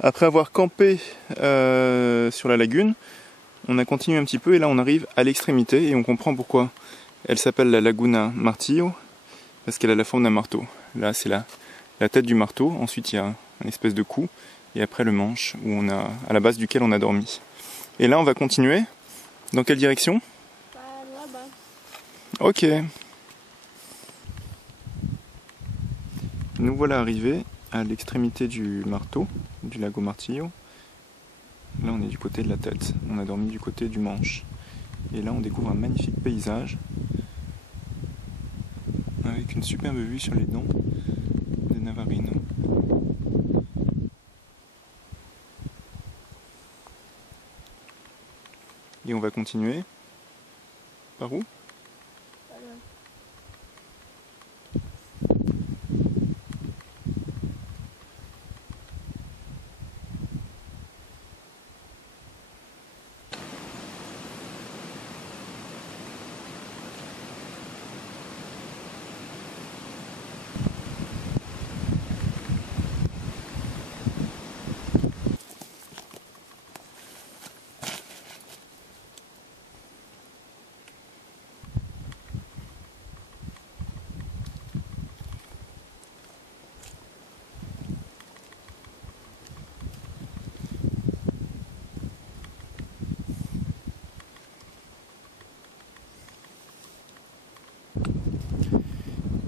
Après avoir campé sur la lagune, on a continué un petit peu et là on arrive à l'extrémité et on comprend pourquoi elle s'appelle la Laguna Martillo, parce qu'elle a la forme d'un marteau. Là c'est la tête du marteau, ensuite il y a une espèce de cou et après le manche où on a, à la base duquel on a dormi. Et là on va continuer. Dans quelle direction? Là-bas. Ok. Nous voilà arrivés à l'extrémité du marteau, du lago Martillo. Là on est du côté de la tête, on a dormi du côté du manche. Et là on découvre un magnifique paysage avec une superbe vue sur les dents de Navarino. Et on va continuer. Par où?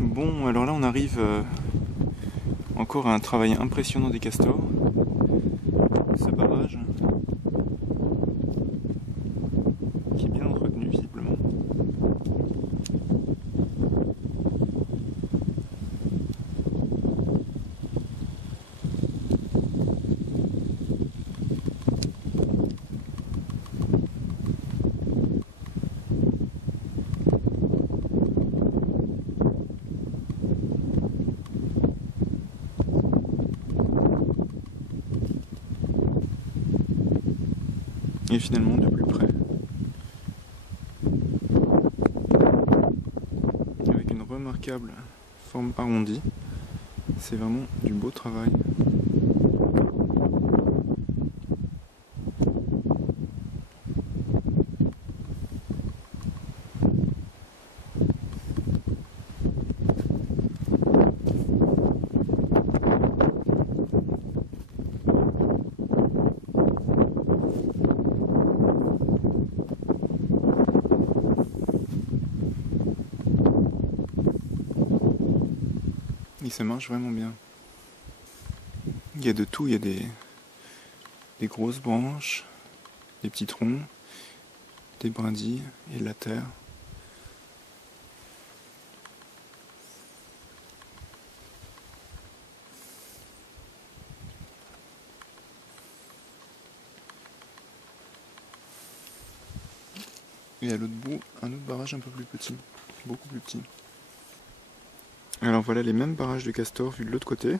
Bon, alors là on arrive encore à un travail impressionnant des castors. Ce barrage qui est bien entretenu visiblement. Et finalement de plus près, avec une remarquable forme arrondie, c'est vraiment du beau travail. Et ça marche vraiment bien. Il y a de tout, il y a des grosses branches, des petits troncs, des brindilles et de la terre. Et à l'autre bout, un autre barrage un peu plus petit, beaucoup plus petit. Alors voilà les mêmes barrages de castors vus de l'autre côté.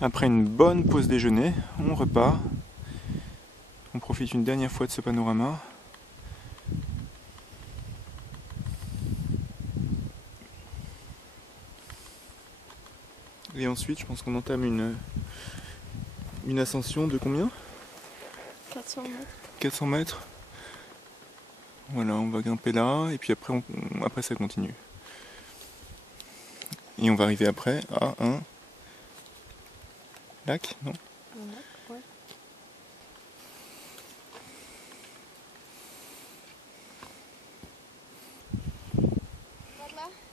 Après une bonne pause déjeuner, on repart. On profite une dernière fois de ce panorama. Et ensuite, je pense qu'on entame une ascension de combien? 400 mètres. 400 mètres. Voilà, on va grimper là, et puis après, après ça continue. Et on va arriver après à un lac, non? Ouais.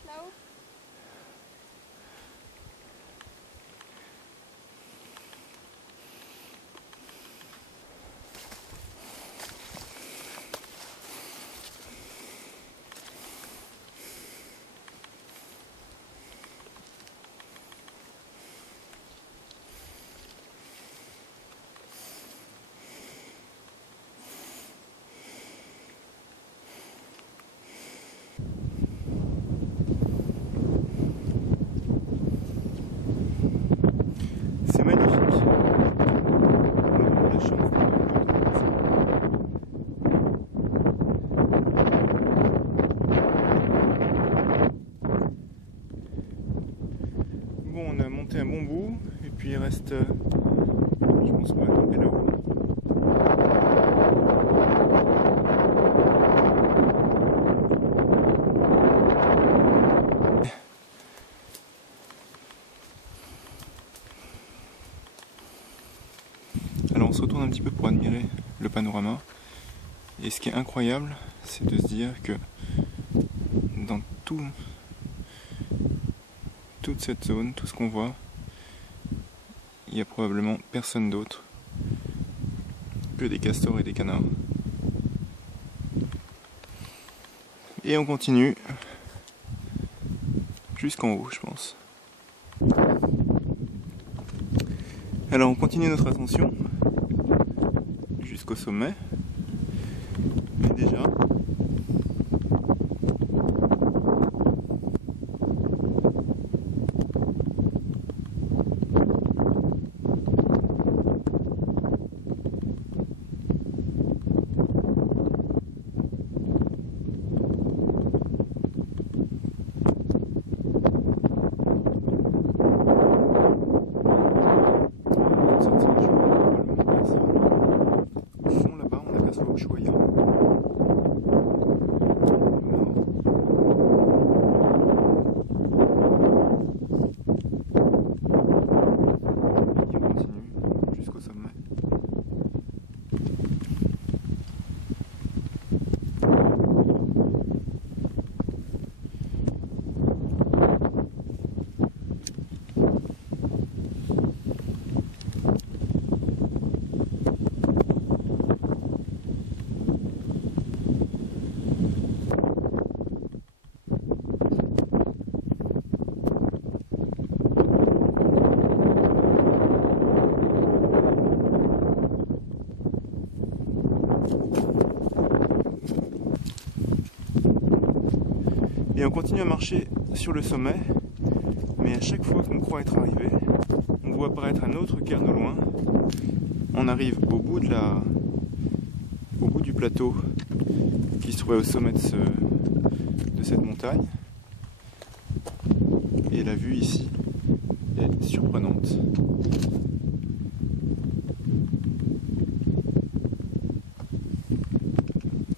Là-haut. reste, je pense qu'on va camper là-haut. Alors on se retourne un petit peu pour admirer le panorama. Et ce qui est incroyable, c'est de se dire que dans toute cette zone, tout ce qu'on voit, il n'y a probablement personne d'autre que des castors et des canards. Et on continue jusqu'en haut, je pense. Alors on continue notre ascension jusqu'au sommet. Mais déjà, et on continue à marcher sur le sommet, mais à chaque fois qu'on croit être arrivé, on voit apparaître un autre cairn au loin. On arrive au bout du plateau qui se trouvait au sommet de cette montagne. Et la vue ici est surprenante.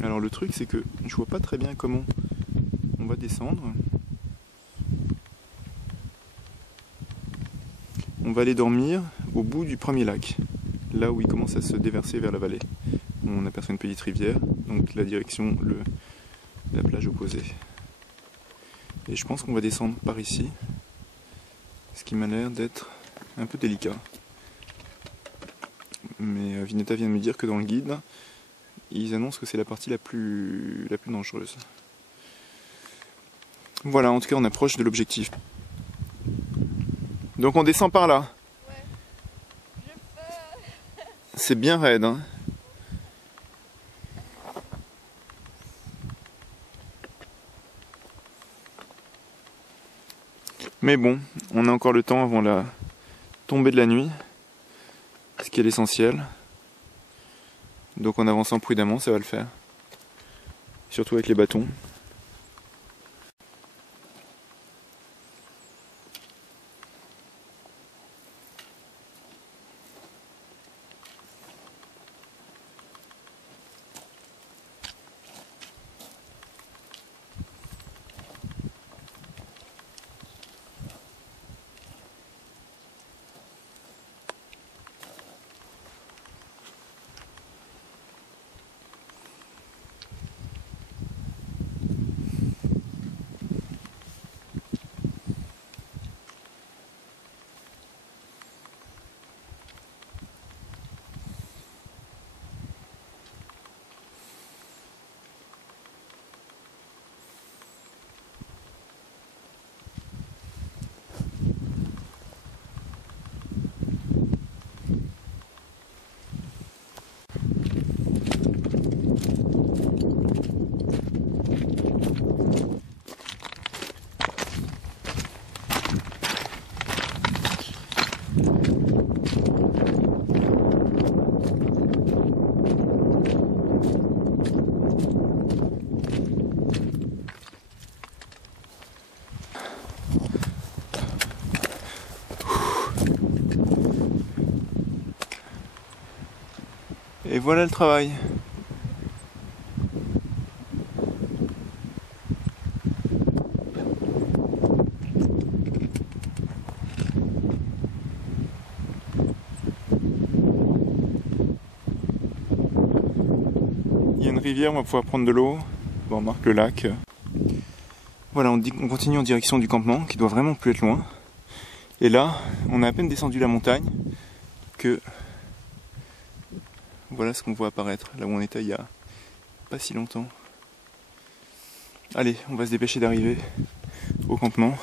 Alors le truc, c'est que je vois pas très bien comment on va descendre. On va aller dormir au bout du premier lac, là où il commence à se déverser vers la vallée. On aperçoit une petite rivière, donc la direction, la plage opposée. Et je pense qu'on va descendre par ici, ce qui m'a l'air d'être un peu délicat. Mais Vineta vient de me dire que dans le guide, ils annoncent que c'est la partie la plus dangereuse. Voilà, en tout cas on approche de l'objectif. Donc on descend par là. Ouais. Je peux. C'est bien raide, hein. Mais bon, on a encore le temps avant la tombée de la nuit, ce qui est l'essentiel. Donc en avançant prudemment, ça va le faire. Surtout avec les bâtons. Et voilà le travail. Il y a une rivière, on va pouvoir prendre de l'eau. Bon, on marque le lac. Voilà, on continue en direction du campement, qui doit vraiment plus être loin. Et là, on a à peine descendu la montagne que voilà ce qu'on voit apparaître, là où on était il y a pas si longtemps. Allez, on va se dépêcher d'arriver au campement.